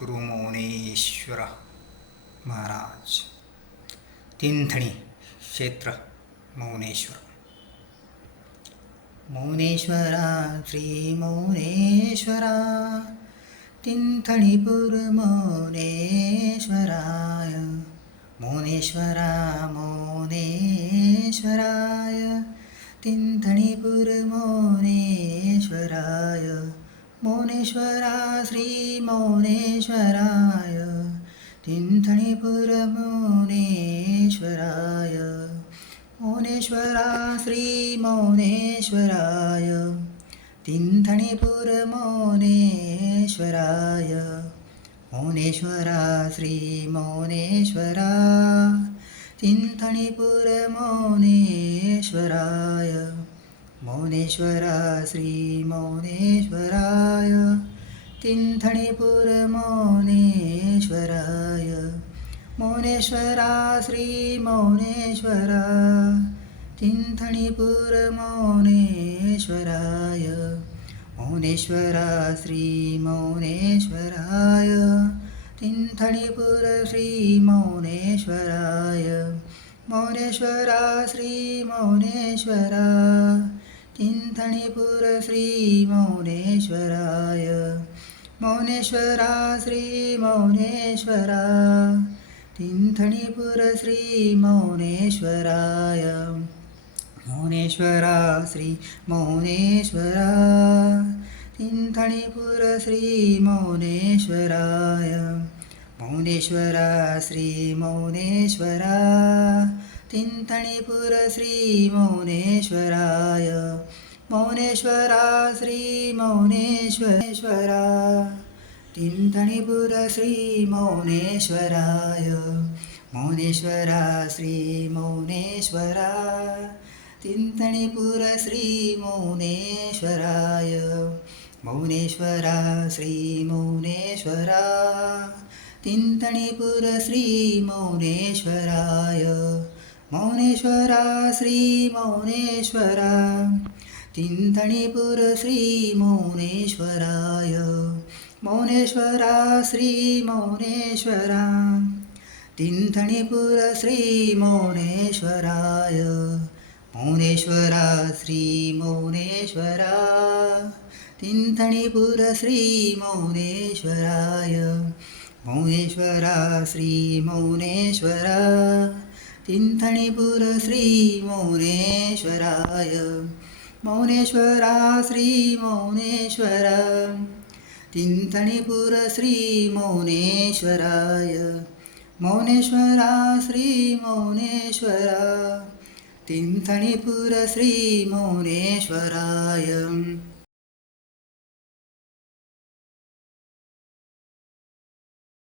गुरु मौनेश्वर महाराज तीनथणी क्षेत्र मौनेश्वर मौनेश्वरा श्री मौनेश्वरा तीनथणीपुर मौनेश्वराय मौनेश्वरा मौनेश्वराय तीनथणीपुर मौनेश्वराय मौनेश्वरा श्री मौनेश्वराय तीनथणीपुर मौनेश्वराय मौनेश्वरा श्री मौनेश्वराय तीनथणीपुर मौनेश्वराय मौनेश्वरा श्री मौनेश्वरा तीनथणीपुर मौनेश्वराय मौनेश्वरा श्री मौनेश्वराय तीनथणीपुर मौनेश्वराय मौनेश्वरा श्री मौनेश्वरा तीनथणीपुर मौनेश्वराय मौनेश्वरा श्री मौनेश्वराय तीनथणीपुर श्री मौनेश्वराय मौनेश्वरा श्री मौनेश्वरा तीनथणीपुर श्री मौनेश्वराय मौनेश्वरा श्री मौनेश्वरा तीनथणीपुर श्री मौनेश्वराय मौनेश्वरा श्री मौनेश्वरा तीनथणीपुर श्री मौनेश्वराय मौनेश्वरा श्री मौनेश्वरा तीनथणीपुर श्री मौनेश्वराय मौनेश्वरा श्री मौनेश्वरा तीनथणीपुर श्री मौनेश्वराय मौनेश्वरा श्री मौनेश्वरा तीनथणीपुर श्री मौनेश्वराय मौनेश्वरा श्री मौनेश्वरा तीनथणीपुर श्री मौनेश्वराय मौनेश्वरा श्री मौनेश्वरा तीनथणीपुर श्री मौनेश्वराय मौनेश्वरा श्री मौनेश्वरा तीनथणीपुर श्री मौनेश्वराय मौनेश्वरा श्री मौनेश्वरा तीनथणीपुर श्री मौनेश्वराय मौनेश्वरा श्री मौनेश्वरा तीनथणीपुर श्री मौनेश्वराय मौनेश्वरा श्री मौनेश्वरा तीनथणीपुर श्री मौनेश्वराय मौनेश्वरा श्री मौनेश्वरा तीनथणीपुर श्री मौनेश्वराय